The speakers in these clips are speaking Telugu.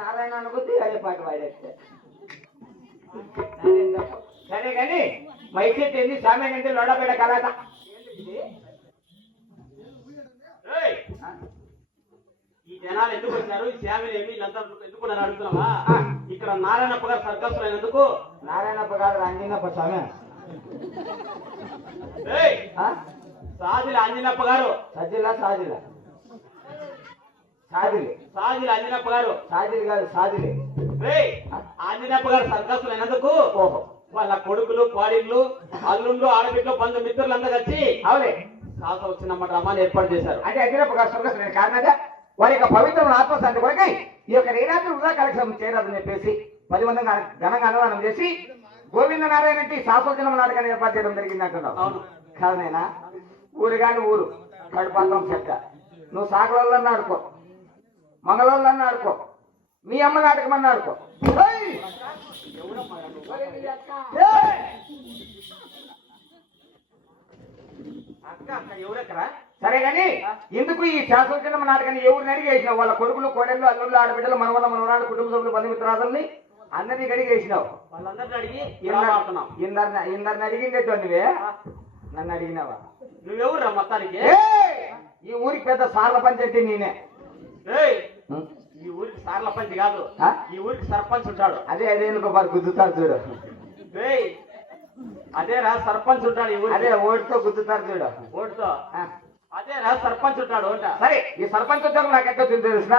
నారాయణ అనుకుంటే అదే పాట వాడేస్తే సరే కానీ మైసెట్ ఏంది సామాన్ ఏంటి లోడపేట కలాట ఈ జనాలు ఎందుకు వచ్చారు ఈ శామిని ఏమి వీళ్ళంతా ఎందుకు అడుగుతున్నావా? ఇక్కడ నారాయణప్ప గారు సర్కస్ అయినందుకు. నారాయణప్ప గారు అంజనప్ప స్వామి సాజిల అంజనప్ప గారు సజ్జిల సాజిల సాజిలి సాజిల అంజనప్ప గారు సాజిలి కాదు సాజిలి ఆంజనేయప్ప గారు సర్కస్ అయినందుకు ఓహో వాళ్ళ కొడుకులు కోడిళ్ళు అల్లుళ్ళు ఆడబిడ్డలు బంధు మిత్రులు అందరూ కలిసి అవునే సాస వచ్చినమ్మ డ్రామాని ఏర్పాటు చేశారు. అంటే అంజనప్ప గారు సర్కస్ కారణంగా వారి యొక్క పవిత్రమైన ఆత్మశాంతి కొరకై ఈ యొక్క రేరాత్రి వృధా కలెక్షన్ చేయరాదని చెప్పేసి 10 మంది ఘనంగా అనుమానం చేసి గోవింద నారాయణ శాశ్వతజనం నాటకాన్ని ఏర్పాటు చేయడం జరిగింది అంటున్నావు. అవును కాదనైనా ఊరు కాని ఊరు కడుపాతం చెక్క నువ్వు సాగలోళ్ళని ఆడుకో మంగళోళ్ళని ఆడుకో మీ అమ్మ నాటకం అని ఆడుకో అక్క అక్క ఎవరెక్కరా సరే గాని ఎందుకు ఈ శాశ్వతజనం నాటకాన్ని ఎవరిని అడిగి వేసినావు? వాళ్ళ కొడుకులు కోడళ్ళు అల్లుళ్ళు ఆడబిడ్డలు మనవన్న మనవరాలు కుటుంబ సభ్యులు బంధుమిత్రాదుల్ని అందరినీ అడిగి వేసినావు. వాళ్ళందరినీ అడిగి ఇందరిని అడిగిండేటో నువ్వే నన్ను అడిగినావా? నువ్వెవరురా మొత్తానికి? ఈ ఊరికి పెద్ద సార్ల పంచాయతీ నేనే. ఈ ఊరికి సార్ల పంచి కాదు, ఈ ఊరికి సర్పంచ్ ఉంటాడు. అదే అదేనుకో మరి గుద్దుతారు చూడు. అదేరా సర్పంచ్ ఉంటాడు ఈ ఊరు. అదే ఓటుతో గుద్దుతారు చూడు. ఓటుతో అదేరా సర్పంచ్ ఉంటాడు అంట. సరే ఈ సర్పంచ్ ఉద్యోగం నాకెక్కడ తెలిసిన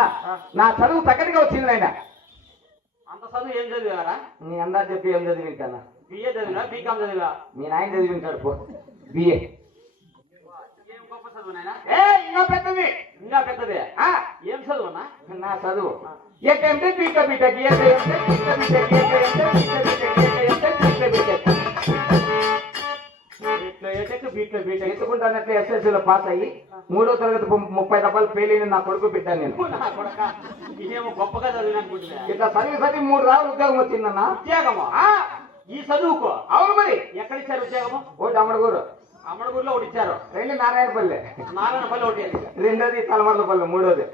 నా చదువు తగ్గట్టుగా వచ్చింది ఆయన. అంత చదువు ఏం చదివారా? నీ అందరు చెప్పి ఏం చదివింటానా? బిఏ చదివా బీకామ్ చదివా? మీ నాయన చదివింటాడు పో బిఏ. ఏం గొప్ప చదువు నాయనా? ఇంకా పెద్దది ఇంకా పెద్దదే. ఏం చదువునా? నా చదువు ఏకంటే బీట బీటకి ఎత్తుకుంటానట్లే ఎస్ఎస్సీలో పాస్ అయ్యి 3వ తరగతి 30 రూపాయలు ఫెయిల్ అయిన నా కొడుకు పెట్టాను నేను. ఇదేమో గొప్పగా చదివిన అనుకుంటున్నా. ఇట్లా చదివి 3 రావులు ఉద్యోగం వచ్చిందన్న. ఉద్యోగమా? ఈ చదువుకో? అవును మరి. ఎక్కడ ఇచ్చారు ఉద్యోగము? ఒకటి అమ్మడగూరు. అమ్మడగూరులో ఒకటి ఇచ్చారు. 2 నారాయణపల్లి. నారాయణపల్లి ఒకటి. 2వది తలమర్లపల్లి. 3వది.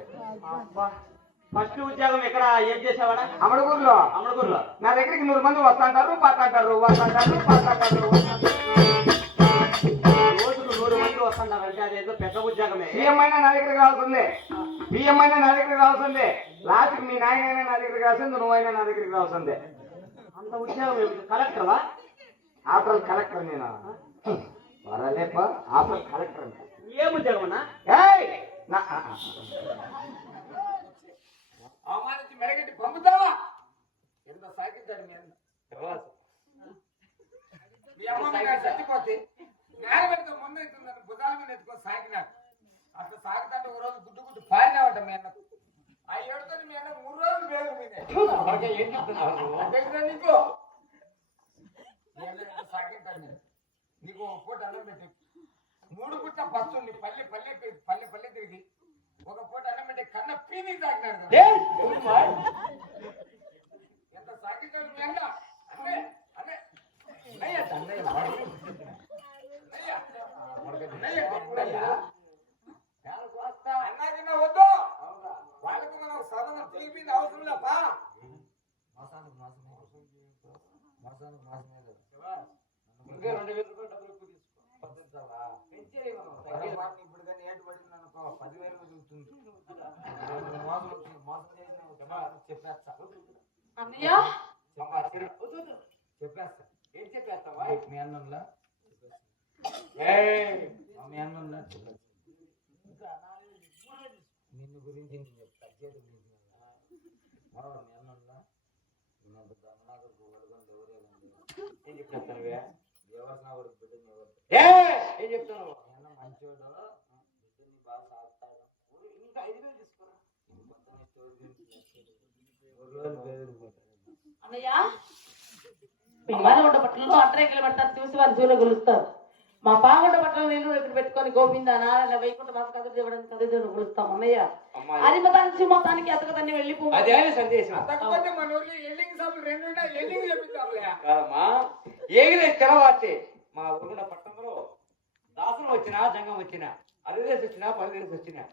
ఫస్ట్ ఉద్యోగం ఎక్కడ ఏం చేసావాడా? అమ్మడగూరులో. అమ్మడగూరులో నా దగ్గరికి 100 మంది వస్తాంటారు పాతాంటారు రోజుకు 100 మంది వస్తున్నారు అంటే అదేదో పెద్ద ఉద్యోగమే. సీఎం అయినా నా దగ్గరికి రావాల్సిందే, బిఎం అయినా నా దగ్గరికి రావాల్సిందే, లాస్ట్కి మీ నాయన అయినా నా దగ్గరికి రావాల్సింది, నువ్వైనా నా దగ్గరికి రావాల్సిందే. అంత ఉద్యోగం కలెక్టర్వా? ఆఫ్టర్ కలెక్టర్ నేను వరలేప ఆఫ్టర్ కలెక్టర్ అంటే ఏం ఉద్యోగం అన్నా? అవమానించి మెడగట్టి పంపుతావా? ఎంత సాగిస్తాడు మీ అమ్మ చచ్చిపోతే నేల పెడితే ముందు అవుతుందని బుధాల మీద ఎత్తుకొని సాగినాడు. అట్లా సాగుతాంటే ఒక రోజు గుడ్డు గుడ్డు పారినావట మీ అన్నకు. ఆ ఏడుతో మీ అన్న 3 రోజులు వేరు మీద ఏం చెప్తున్నావు నీకు? మీ అన్న ఎంత సాగిస్తాడు నేను నీకు ఒక పూట అన్నం పెట్టి 3 పుట్ట పస్తుంది పల్లె తిరిగి ఒక పూట అన్నం పెట్టి కన్న పీని తాగినాడు. ఎంత సాగిస్తాడు మీ అన్న? అన్నాకన్నా వద్దు వాళ్ళకి మనం సదనం తీపింది అవసరం లేపా. ఇంకా 2000 రూపాయలు డబ్బులు ఎక్కువ తీసుకో. ఇప్పుడు కానీ ఏటు పడింది అనుకో 10,000 చూస్తుంది. మోసం చేసిన చెప్పేస్తా. చెప్పేస్తా. ఏం చెప్పేస్తావా? మీ అన్నంలా మీ అన్నంలా నిన్ను గురించి నేను చెప్తా. మీ అన్నంలా ఏం చెప్పేస్తానువే? దేవస్నాగుడికి బిడ్డని ఏం చెప్తాను? అన్న మంచోడు బిడ్డని బాగా సాగుతాడు. ఇంకా 5,000 తీసుకురా. అన్నయ్య పిల్లవాళ్ళ బట్టలు అట్రేకలు పెడతారు, చూసి వాళ్ళు జూలో గెలుస్తారు. మా పాగొండ బట్టలు నేను ఇక్కడ పెట్టుకొని గోవిందా నారాయణ వైకుంఠ మాస కథ దేవుడని కథ దేవుడు కొలుస్తాం. అన్నయ్య అది మొత్తానికి మొత్తానికి అతకదాన్ని వెళ్ళిపో. అదే సందేశం. ఏగిలేసి తెరవార్తే మా ఊరున్న పట్టణంలో దాసులు వచ్చినా జంగం వచ్చినా అరుదేసి వచ్చినా పరుదేసి వచ్చినా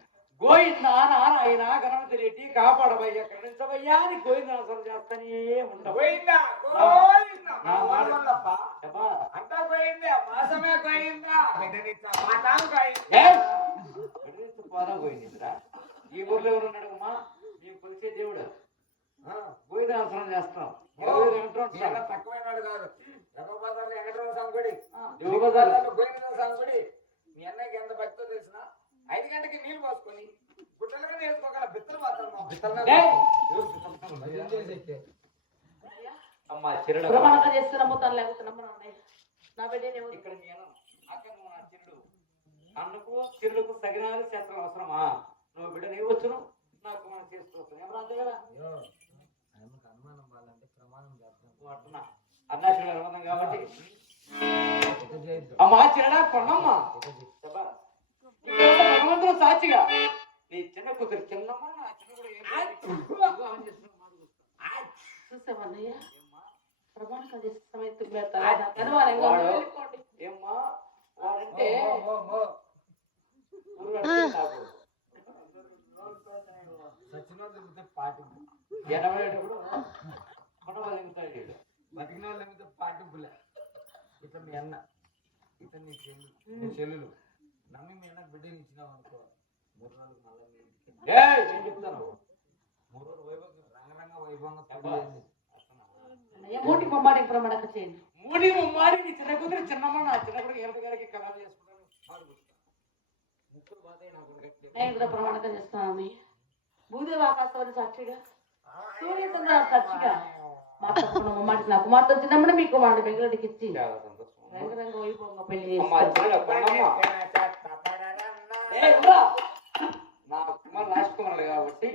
గోయిందా నారాయణ గణపతి రెడ్డి కాపాడబయ్యా కరుణించబయ్యా అని గోవిందాసనం చేస్తానే ఉంటావు. పోయిందా పోయిందా నా మాట- వల్లప్ప అబ్బా, అంతా పోయిందా మాసమే పోయిందా బిడ్డనిచ్చా మాతాం పోయింది ఏయ్! కరుణించు పోరా పోయిందిరా. ఈ ఊర్లో ఎవరు ఉన్నాడమ్మా? నీకు కొలిసే దేవుడు గోవిందాసనం చేస్తాం. తక్కువైన వాడు కాదు జగబజార్లో వెంకటరామ స్వామి గుడి దిగుబజారు. గోవింద స్వామి గుడి మీ అన్నకి ఎంత భక్తో తెలిసిన 5 గంటకి నీళ్లు పోసుకొని గుట్టలుగా వేసుకోగల బిత్తలు మాత్రం మా ఏయ్! బిత్తలు అమ్మా చిరడ ప్రమాణంగా చేస్తే నమ్ముతాను లేకపోతే నమ్మను అన్నయ్య. నా బిడ్డనే ఉంది. ఇక్కడ నేను అక్కడ నువ్వు నా చిరుడు అన్నకు చిరుడుకు సగినాలు శాస్త్రం అవసరమా? నువ్వు బిడ్డ నీవు వచ్చును నాకు మనం చేసుకోవచ్చు ఎవరు అంతే కదా. అనుమానం వాళ్ళంటే ప్రమాణం చేస్తాం నువ్వు అంటున్నా అన్నాశుడు అనుబంధం కాబట్టి అమ్మా చిరడా కొన్నమ్మా చెప్పా. ఇక్కడ ఉన్న భగవంతుడు సాక్షిగా నీ చిన్న కూతురు చిన్నమ్మ నా చిన్న కూడా వివాహం చేస్తున్న మాట గుర్తు. చూసావా అన్నయ్య? ప్రమాణంగా చేసే సమయత్తుకు పెడతాను కనువారంగా వెళ్ళిపోండి. ఏమ్మా వాడంటే ఊరు నాకు సచినోళ్ళు పాటింపు ఎనబడేటప్పుడు కొనబలించాడు. బతికిన వాళ్ళు పాటింపులే ఇతను మీ అన్న ఇతను నీ చెల్లులు నమ్మి మీ అన్న బిడ్డని ఇచ్చినావు అనుకో 3 రోజులకు మళ్ళీ మీ ఇంటికి నేను చెప్తాను 3 రోజులు రంగరంగ వైభవంగా పెళ్ళి అన్నయ్య మూటి బొమ్మాడి ప్రమాణంగా చేయండి. మూడి ముమ్మాడి నీ చిన్న కూతురు చిన్నమ్మ నా చిన్న కూడా ఏళ్ళ గారికి కళాలు చేసుకుంటాను. ముక్కులు బాధే నా కొడుకు. నేను కూడా ప్రమాణంగా చేస్తాను అన్నయ్య. భూదేవి ఆకాశవాణి సాక్షిగా సూర్యచంద్ర సాక్షిగా మా తరపున ముమ్మాటి నా కుమార్తె చిన్నమ్మని మీ కుమారుడు బెంగళూరుకి ఇచ్చి చాలా సంతోషం. రంగరంగ వైభవంగా పెళ్లి అమ్మా చేస్తాను. చిన్న కొన్నమ్మ. ఏయ్ ఊరా! నా కుమార్ రాజకుమారుడు కాబట్టి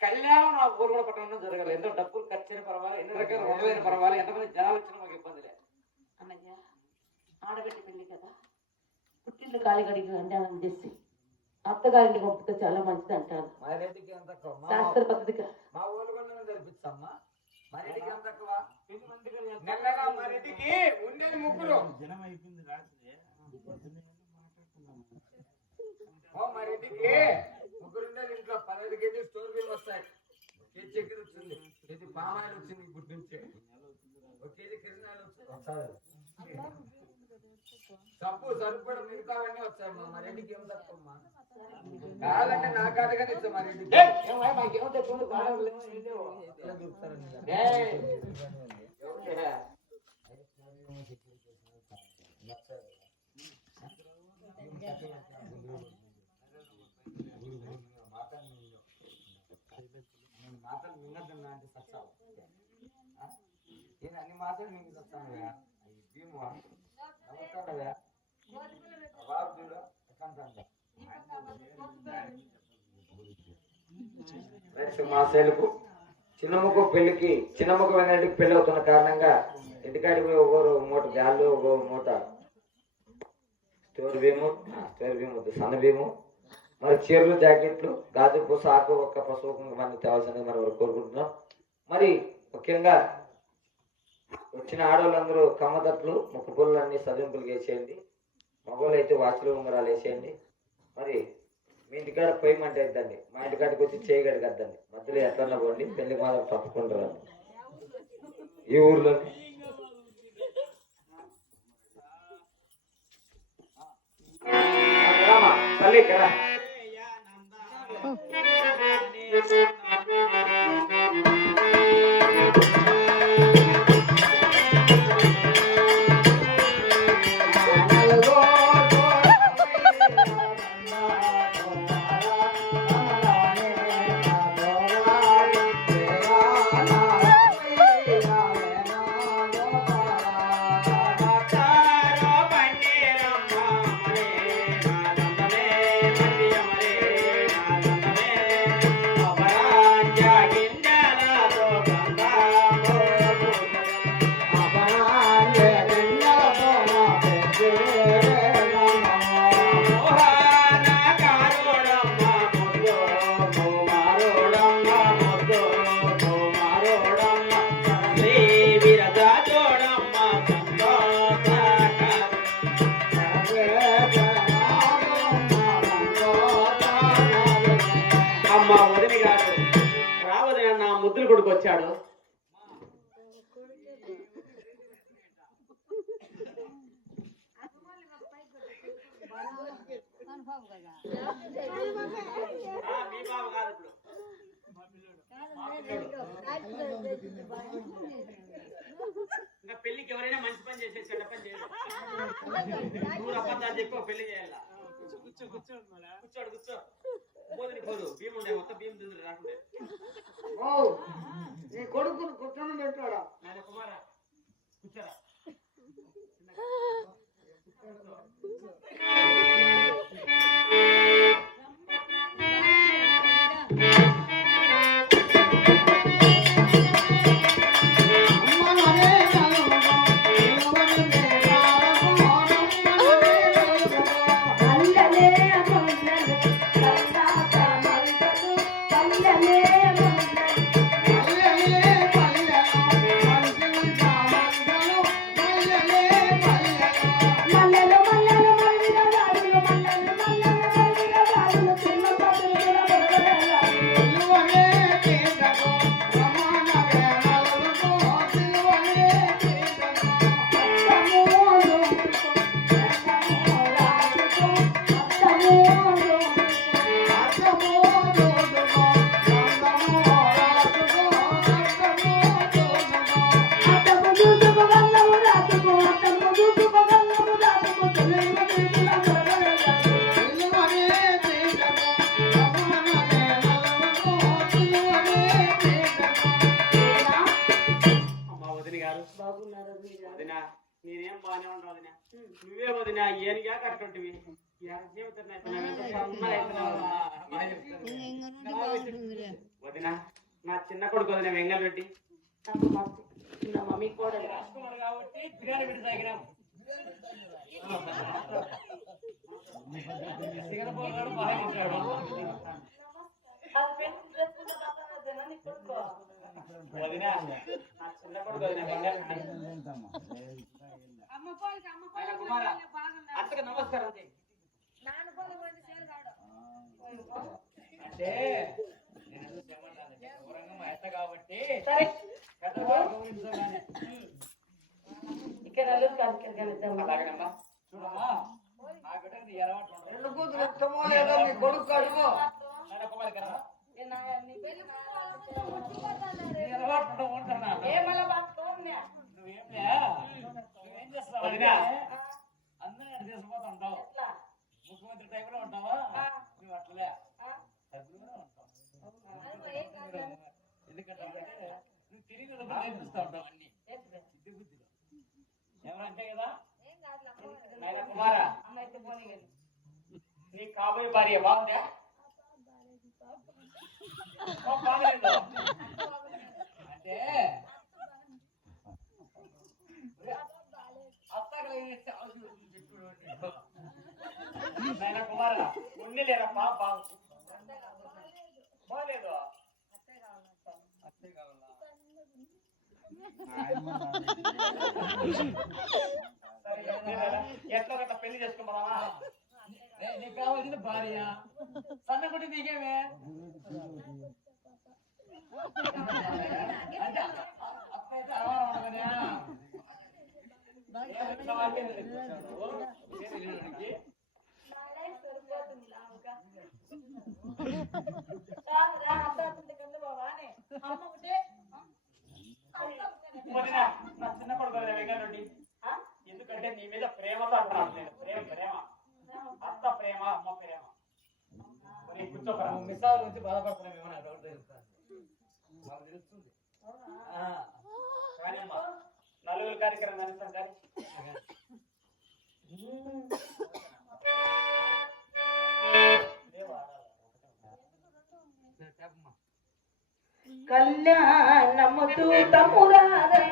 కళ్యాణం నా ఊరు కూడా పట్టణంలో జరగాలి. ఎంతో డబ్బులు ఖర్చు అయిన పర్వాలేదు, ఎన్ని రకాల ఉండవైన పర్వాలేదు, ఎంతమంది జనాలు వచ్చినా మాకు ఇబ్బంది లేదు. అన్నయ్య ఆడబిడ్డ పెళ్లి కదా పుట్టిల్లు కాలి గడికి అన్యాయం చేసి అత్తగారిని పంపితే చాలా మంచిది అంటారు. మా రెడ్డికి ఎంత తక్కువ శాస్త్ర పద్ధతిగా మా ఊళ్ళు కూడా జరిపిస్తామ్మా మా రెడ్డికి ఎంత తక్కువ నెలగా మా రెడ్డికి ఉండేది 3 మా రెడ్డికి 3 ఉండేది ఇంట్లో 15 కేజీ స్టోర్ బిల్ వస్తాయి. 1 కేజీ చక్కెర వచ్చింది, 1 కేజీ పామాయిల్ వచ్చింది ఇప్పుడు నుంచి, 1 కేజీ కిరణాలు వస్తాయి, సబ్బు సరిపడ మిగతావన్నీ వచ్చాయి. మా రెడ్డికి ఏం తక్కువమ్మా కావాలంటే నా కాటగానే ఇస్తాం మా రెడ్డికి. ఏయ్, ఏమయ్య, మాకేమవుతే చూడు, బాగా లేవు, ఏం లేవు. ఏయ్, ఎవరులే? మాటలు మింగద్దన్నా అంటే సచ్చావు నేను అన్ని మాటలు మింగి సచ్చాను భీము నవ్వుతాడవా బాబు చూడు మా సెలుపు చిన్నమ్మకు పెళ్లికి చిన్నమ్మకు వెంకటికి పెళ్లి అవుతున్న కారణంగా ఇంటికాడికి పోయి ఒక్కొరు మూట బ్యాళ్ళు ఒక్కొక్క మూట స్టోర్ భీము సన్న భీము మరి చీరలు జాకెట్లు గాజు పూస ఆకు ఒక్క పసుపు మనం తేవాల్సింది మనం కోరుకుంటున్నాం. మరి ముఖ్యంగా వచ్చిన ఆడవాళ్ళందరూ కమ్మతట్లు ముక్కు పుల్లలు అన్ని సదింపులు వేసేయండి. మగవాళ్ళు అయితే వాచులు ఉంగరాలు వేసేయండి. మరి మీ ఇంటికాడ పొయ్యి మంట వేద్దండి, మా ఇంటికాడికి వచ్చి చేయగడికి వద్దండి. మధ్యలో ఎట్లన్నా పోండి, పెళ్లి మాత్రం తప్పుకుంటారు ఈ ఊర్లో. తల్లి కదా నా రావదన నా ముద్దులు కొడుకు వచ్చాడు. మీ బావ కాదు ఇప్పుడు. ఇంకా పెళ్లికి ఎవరైనా మంచి పని చేసే చెడ్డ పని చేయరు. నువ్వు అబద్ధాలు చెప్పి పెళ్లి చేయాల. కూర్చోడు కూర్చో. పోదు పోదు బియ్యం ఉండే మొత్తం బియ్యం తింది రాకుండే. నీ కొడుకును కూర్చొని పెట్టాడా? నాయన కుమారా కూర్చోరా. నేనేం బాగానే ఉండవు వదినా. నువ్వే వదినా ఏనిగా కట్టుంటివి. వదినా నా చిన్న కొడుకు వదిన వెంగల్ రెడ్డి మమ్మీ కూడా కాబట్టి బిర్యానీ పెట్టి తాగినాం. వదినా నా చిన్న కొడుకు వదిన వెంగల్ రెడ్డి. కుమార అత్తగా నమస్కారం చెయ్యి. అంటే నేను చెప్పమంటాను మా అత్త కాబట్టి సరే గౌరవించాలని. ఇక్కడ అలాగేనమ్మా చూడమ్మా నా బిడ్డకి అలవాటు రెండు కూతురు ఇష్టమో లేదో నీ కొడుకు అడుగు. కుమారి కదా అలవాటు ఉంటున్నా నువ్వేం చేస్తావు అందరూ తీసుకుపోతుంటావు. ముఖ్యమంత్రి టైంలో ఉంటావా? నువ్వు అట్లే ఎందుకంటే నువ్వు తిరిగి నేర్పిస్తూ ఉంటావు అన్ని బుద్ధిలో. ఎవరంటే కదా కుమారా నీ కాబోయే భార్య బాగుందా? బాగలేదు అంటే కుమార ఉండి లేరా పాప బాగలేదు. ఎట్లా గట్లా పెళ్లి చేసుకుంటావా? నీకు కావాల్సిన భార్య సన్నగుడి నీకేమే అంటే అట్లయితే నా చిన్న కొడుకు వెంకటరెడ్డి ఎందుకంటే నీ మీద ప్రేమతో అంటున్నాను నేను. ప్రేమ అత్త ప్రేమ అమ్మ ప్రేమ. కూర్చోకరా మిసాల నుంచి బాధపడుతున్నామేమో నాకు డౌట్ తెలుస్తుంది. మాకు తెలుస్తుంది కానీ అమ్మా నలుగురు కార్యక్రమం కనిపిస్తాం కానీ కళ్యాణముతూ తమురారే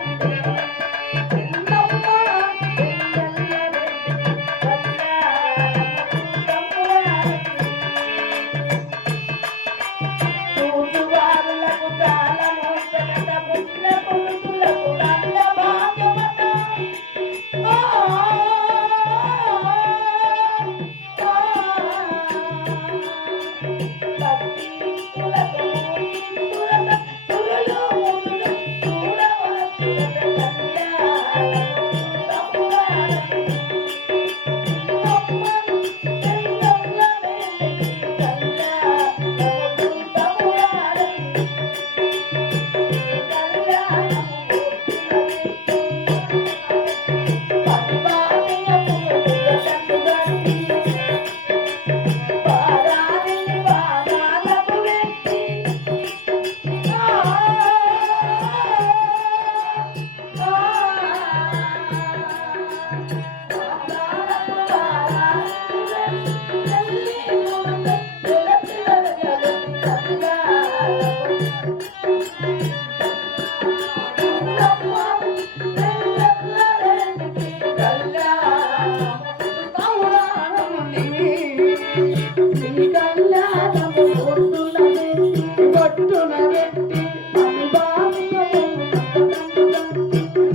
బొట్టున పెట్టి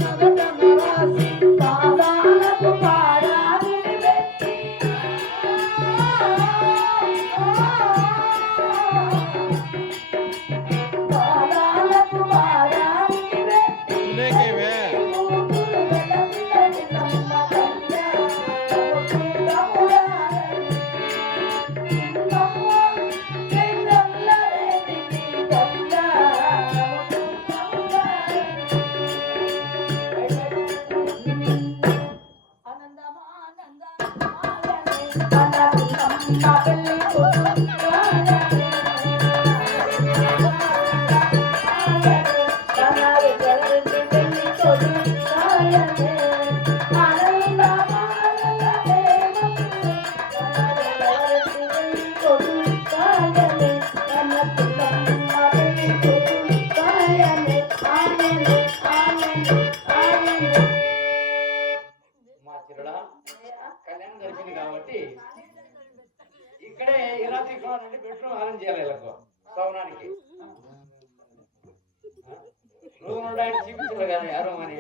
నగటన రాసి పాదాలకు పారాణిని పెట్టి పాదాలకు పారాణిని పెట్టి కూతురు వెలసినమ్మ మా చిరుడా కళ్యాణం జరిగింది కాబట్టి ఇక్కడే ఈ రాత్రి ఇక్కడ నుండి బెడ్రూమ్ ఆరం చేయాలి వీళ్ళకు సౌనానికి రూమ్ ఉండడానికి చూపించారు కదా యారో అని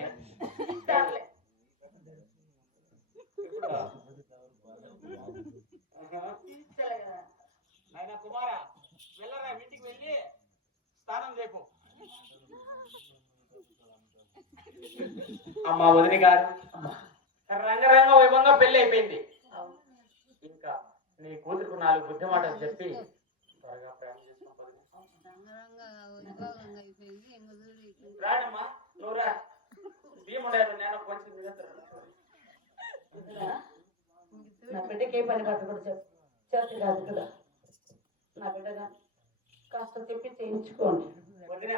నాయన కుమార వెళ్ళరా ఇంటికి వెళ్ళి స్నానం చేయకు. అమ్మా వదిలి గారు రంగరంగ వైభవంగా పెళ్లి అయిపోయింది. ఇంకా నీ కూతురుకు 4 బుద్ధి మాటలు చెప్పి త్వరగా ప్రేమ రాడమ్మా నువ్వు రా భీముడారు నేను కొంచెం నా బిడ్డకి ఏ పని పట్టకూడదు చేతి కాదు కదా నా బిడ్డగా కాస్త చెప్పి చేయించుకోండి. వదిన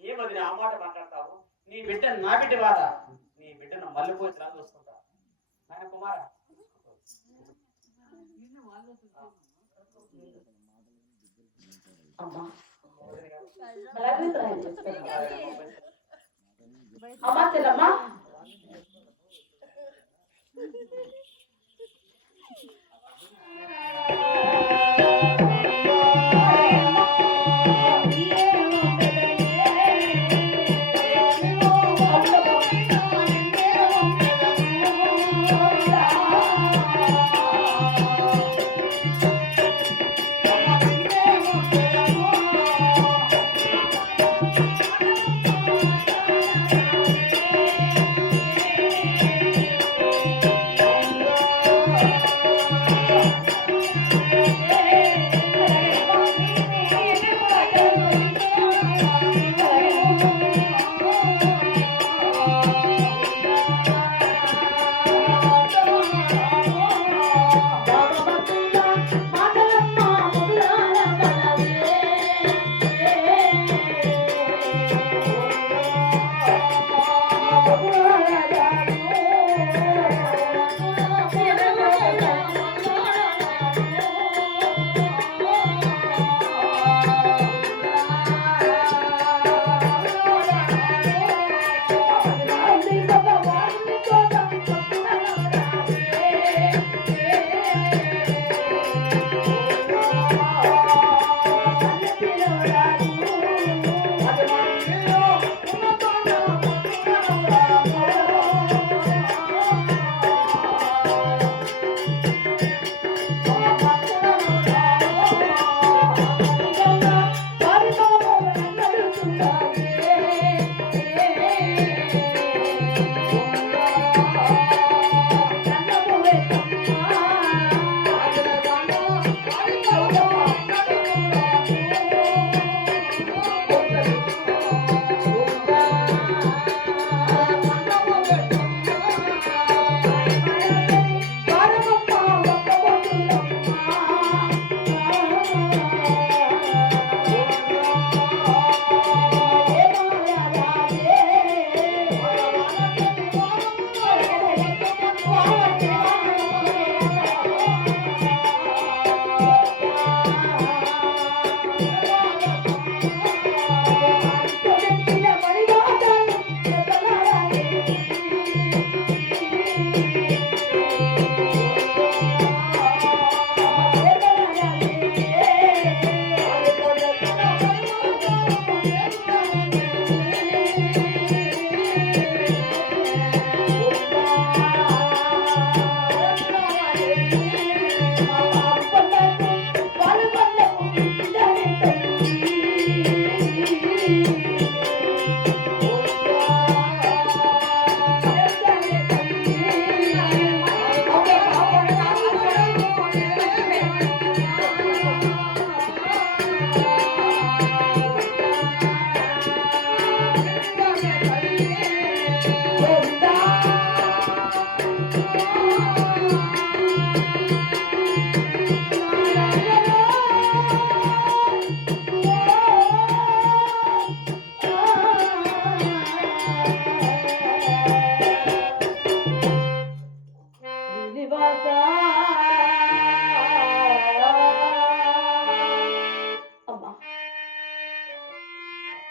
ఏం వదిన ఆ మాట మాట్లాడతావు? నీ బిడ్డ నా బిడ్డ వాదా? నీ బిడ్డను మళ్ళీపోయి రాదు వస్తుంటా ఆయన కుమార అమ్మా అమ్మా చెల్లమ్మా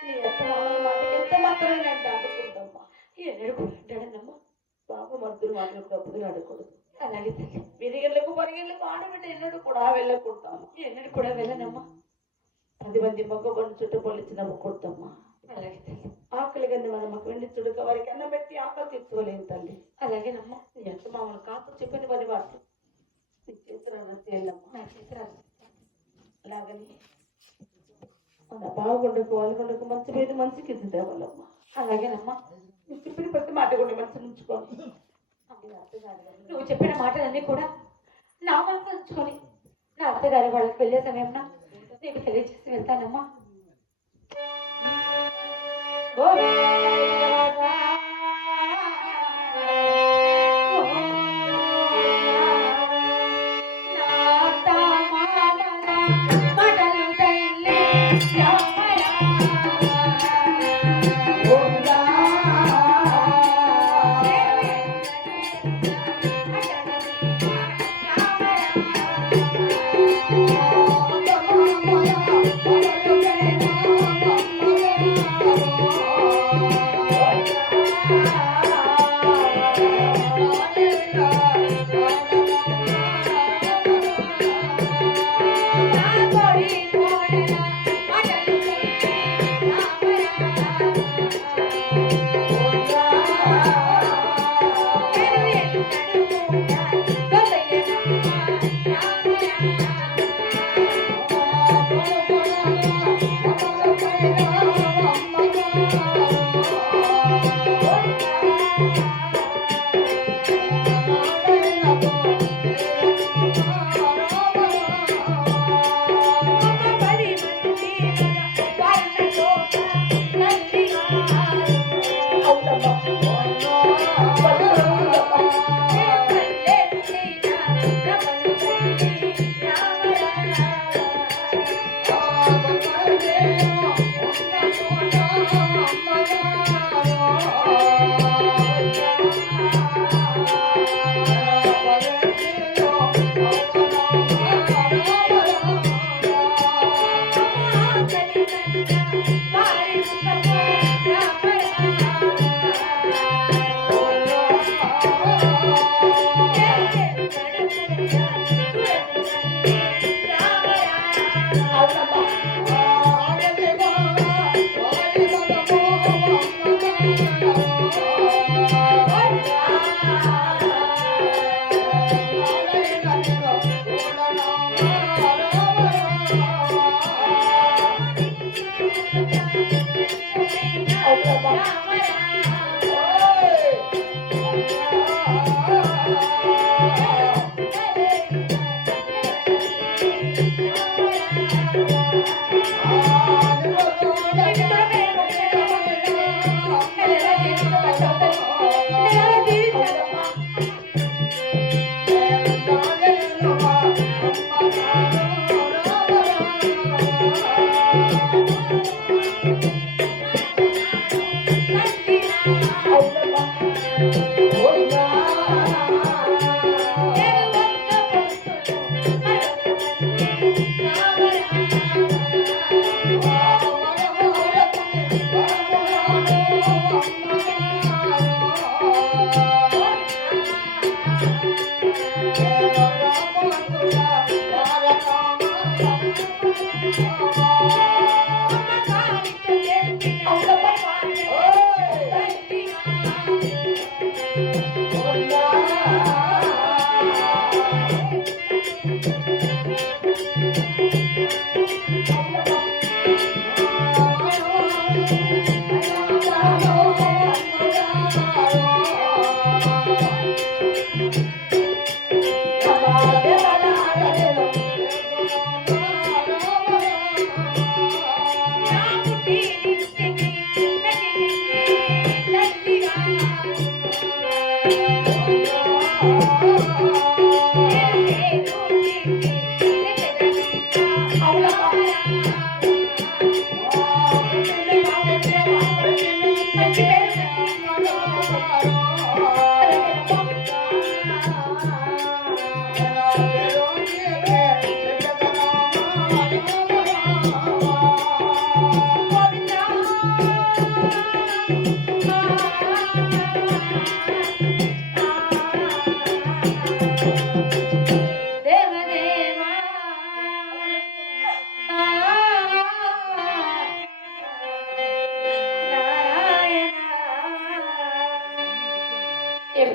ఈ అత్తమామల మాటకి ఎంత మాత్రం నేను ఆడుకుంటామ్మా. ఎన్నడూ కూడా అంటాడనమ్మా. బాబు మరుదులు మాటలకు తప్పులు ఆడకూడదు. అలాగే తల్లి, విరిగళ్ళకు పరిగళ్ళకు ఆడబిడ్డ ఎన్నడూ కూడా వెళ్ళకూడతాము. ఎన్నడూ కూడా వెళ్ళనమ్మా. 10 మంది మొక్క బండి చుట్టూ పొలిచి నవ్వకూడదమ్మా. అలాగే తల్లి, ఆకలి గంది మన మాకు వెండి చుడుక వారికి అన్నం పెట్టి ఆకలి తీర్చుకోలేము తల్లి. అలాగేనమ్మా. నీ అత్తమామలు కాదు చెప్పని పని వాటి నీ చేతులు చేయాలమ్మా. నా చేతురాలు అలాగని మన బాగుండకు వాళ్ళకుండకు మంచి మీద మంచికి ఇది తేవాలమ్మా. అలాగేనమ్మా. నీ చెప్పిన ప్రతి మాట కూడా మనసు ఉంచుకోండి. నువ్వు చెప్పిన మాటలన్నీ కూడా నా మనసు ఉంచుకొని నా అత్తగారి వాళ్ళకి వెళ్ళే సమయంలో నీకు తెలియజేసి వెళ్తానమ్మా. అవునా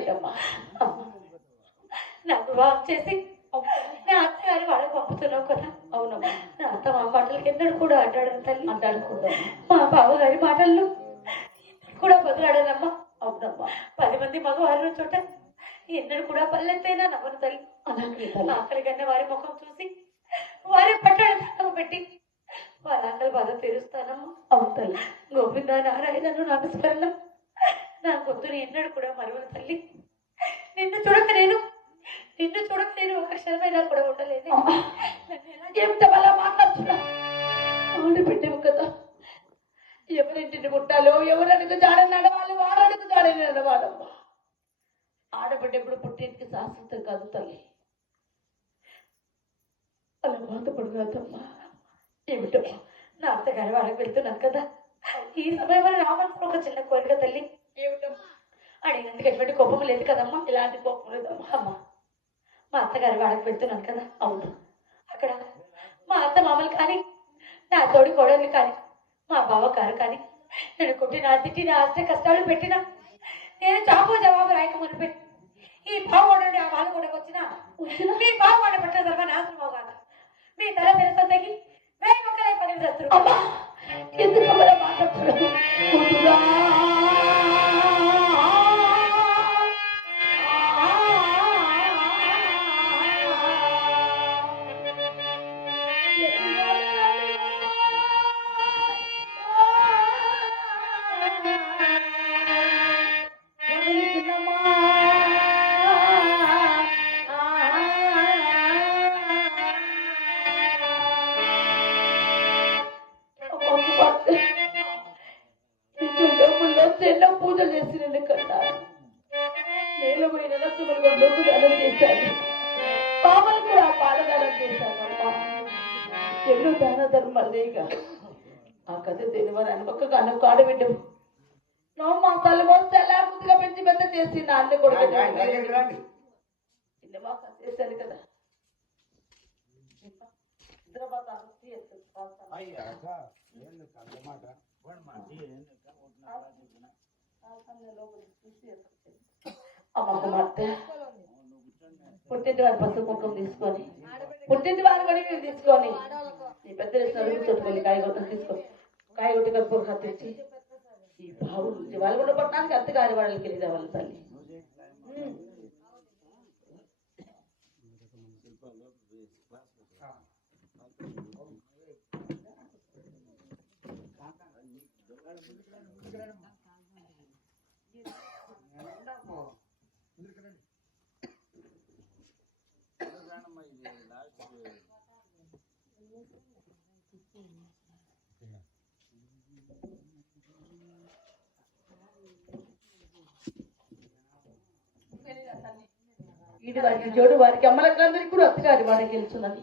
ఏమిటమ్మా నాకు వివాహం చేసి నా అత్తగారి వాళ్ళకి పంపుతున్నావు కదా. అవునమ్మా, నా అత్త మా మాటలకి ఎన్నడూ కూడా అడ్డాడను తల్లి. అడ్డాడుకుందాం. మా బావగారి మాటల్లో కూడా బదులాడానమ్మా. అవునమ్మా, 10 మంది మగవారు చోట ఎన్నడూ కూడా పల్లెత్తైనా నవ్వను తల్లి. అలాగే ఆకలి కన్నా వారి ముఖం చూసి వారి పట్టాడు దండం పెట్టి వాళ్ళ ఆకలి బాధ తీరుస్తానమ్మా. అవును తల్లి. గోవింద నారాయణను నమస్కరణ నా గొంతుని ఎన్నడూ కూడా మరువను తల్లి. నిన్ను చూడక నేను ఒక క్షణమైనా కూడా ఉండలేదు. ఏమిటో అలా మాట్లాడుతున్నా? ఆడబిడ్డవు కదా, ఎవరింటిని పుట్టాలో ఎవరనుకు జాడని నడవాలి, వాడనుకు జాడని నడవాలమ్మా. ఆడబిడ్డ ఎప్పుడు పుట్టింటికి శాశ్వతం కాదు తల్లి. అలా బాధపడు కాదమ్మా. ఏమిటో నా అత్తగారి వాళ్ళకి వెళ్తున్నాను కదా, ఈ సమయంలో రావాల్సిన ఒక చిన్న కోరిక తల్లి. ఏమిటమ్మా? అడిగినందుకు ఎటువంటి కోపం లేదు కదమ్మా. ఇలాంటి కోపం లేదమ్మా. అమ్మా, మా అత్తగారి వాళ్ళకి వెళ్తున్నాను కదా. అవును, అక్కడ మా అత్త మామలు కానీ, నా తోడి కోడళ్ళు కానీ, మా బావగారు కానీ నేను కొట్టిన తిట్టిన అష్ట కష్టాలు పెట్టినా నేను చాపు జవాబు రాయకమునిపై ఈ బావోడండి ఆ వాళ్ళు కూడా వచ్చినా మీ బావోడ పట్ల సర్వనాశనం అవగాను. మీ తల తెరస తగ్గి వేయి మొక్కలై పగిలిస్తారు. ఎందుకు మాట్లాడుతున్నాను? ఎన్నో పూజలు చేసి నిన్ను కన్నాను. నేను పోయిన లక్ష్మణులు దానం చేశాను. పాపలు కూడా పాలదానం చేశాను. ఎన్నో దాన ధర్మాలు చేయగా ఆ కథ తెలియని అనుభవ అనుకు ఆడబిడ్డ 9 మాసాలు మోస్తే ఎలా ముందుగా పెంచి పెద్ద చేసి నా అన్న కొడుకు ఇన్ని మాసాలు చేశాను కదా. పుట్టింటి వారి పసుపు కుంకుమ తీసుకొని, పుట్టింటి వారి కూడా తీసుకొని నీ పెద్ద చదువు చుట్టుకొని కాయగొట్టం తీసుకొని కాయగొట్టి కప్పులు కత్తించి ఈ బావు నుంచి వాళ్ళు కూడా పట్టడానికి అత్తగారి వాళ్ళకి వెళ్ళి వాళ్ళ తల్లి. ఇది వారికి జోడు వారికి అమ్మలకందరికి కూడా అత్తగారి వారికి గెలుచున్నది.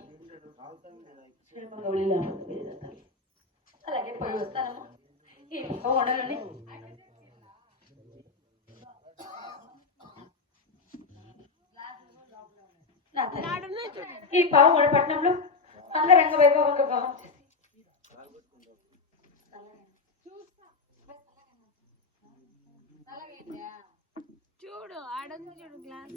అలాగే పోయి వస్తానమ్మా. ఈ వండాలని ఈ పావుగడ పట్టణంలో అంగరంగ వైభవంగా వివాహం చేసి చూడు ఆడంది చూడు గ్లాస్